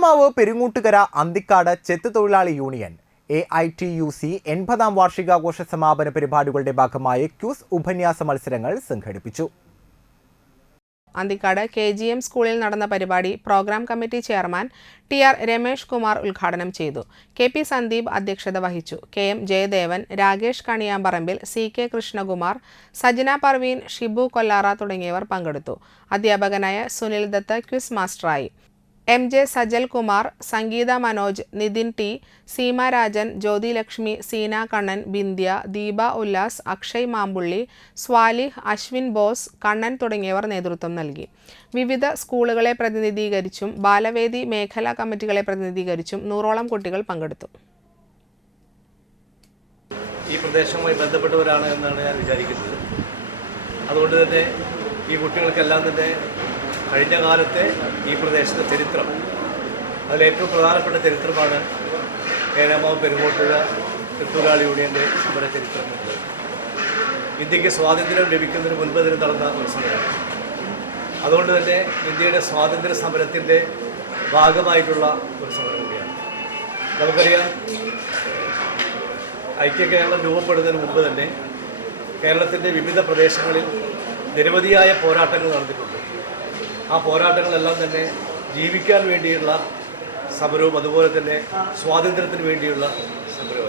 ഏനാമാവ് പെരുങ്ങൂട്ടുകര അന്തിക്കാട് ചെത്ത് തൊഴിലാളി union A I T U C എൺപതാം വാർഷികാഘോഷ സമാപന പരിപാടികളുടെ ഭാഗമായി ക്യൂസ് ഉപന്യാസ മത്സരങ്ങൾ സംഘടിപ്പിച്ചു. അന്തിക്കാട് കെ ജി എം സ്കൂളിൽ നടന്ന പരിപാടി program committee chairman T R Ramesh Kumar ഉദ്ഘാടനം ചെയ്തു. കെ പി സന്ദീപ് അധ്യക്ഷത വഹിച്ചു. K M Jayadevan Rakesh Kaniyamparambil C K Krishnakumar Sajana Parveen Shibu Kollara തുടങ്ങിയവർ പങ്കെടുത്തു. അധ്യാപകനായ Sunil Dutt quiz മാസ്റ്ററായി. M J Sajal Kumar Sangeetha Manoj Nithin T Seema Rajan Jyothi Lakshmi Seena Kannan Bindya Deepa Ullas Akshay Mampully Swalih Ashwin Bose Kannan തുടങ്ങിയവർ നേതൃത്വം നൽകി. വിവിധ സ്കൂളുകളെ പ്രതിനിധീകരിച്ചും ബാലവേദി മേഖലാ കമ്മിറ്റികളെ പ്രതിനിധീകരിച്ചും നൂറോളം കുട്ടികൾ പങ്കെടുത്തു. ഈ പ്രദേശവുമായി ബന്ധപ്പെട്ടവരാണ് എന്നാണ് ഞാൻ വിചാരിക്കുന്നത്. അതുകൊണ്ട് തന്നെ ഈ കുട്ടികൾക്കെല്ലാം തന്നെ കഴിഞ്ഞ കാലത്തെ ഈ പ്രദേശത്തെ ചരിത്രം. അതിലേറ്റവും പ്രധാനപ്പെട്ട ചരിത്രമാണ് ഏനാമാവ് പെരുങ്ങോട്ടുക തൊഴിലാളി യൂണിയന്റെ സമര ചരിത്രം. ഇന്ത്യയ്ക്ക് സ്വാതന്ത്ര്യം ലഭിക്കുന്നതിന് മുൻപ് തന്നെ നടന്ന ഒരു അതുകൊണ്ട് തന്നെ ഇന്ത്യയുടെ സ്വാതന്ത്ര്യ സമരത്തിന്റെ ഭാഗമായിട്ടുള്ള ഒരു സമരം കൂടിയാണ്. നമുക്കറിയാം ഐക്യ കേരളം രൂപപ്പെടുന്നതിന് മുമ്പ് തന്നെ കേരളത്തിന്റെ വിവിധ പ്രദേശങ്ങളിൽ നിരവധിയായ പോരാട്ടങ്ങൾ നടന്നിട്ടുണ്ട്. ആ പോരാട്ടങ്ങളെല്ലാം തന്നെ ജീവിക്കാൻ വേണ്ടിയുള്ള സമരവും അതുപോലെ തന്നെ സ്വാതന്ത്ര്യത്തിന് വേണ്ടിയുള്ള സമരവുമായി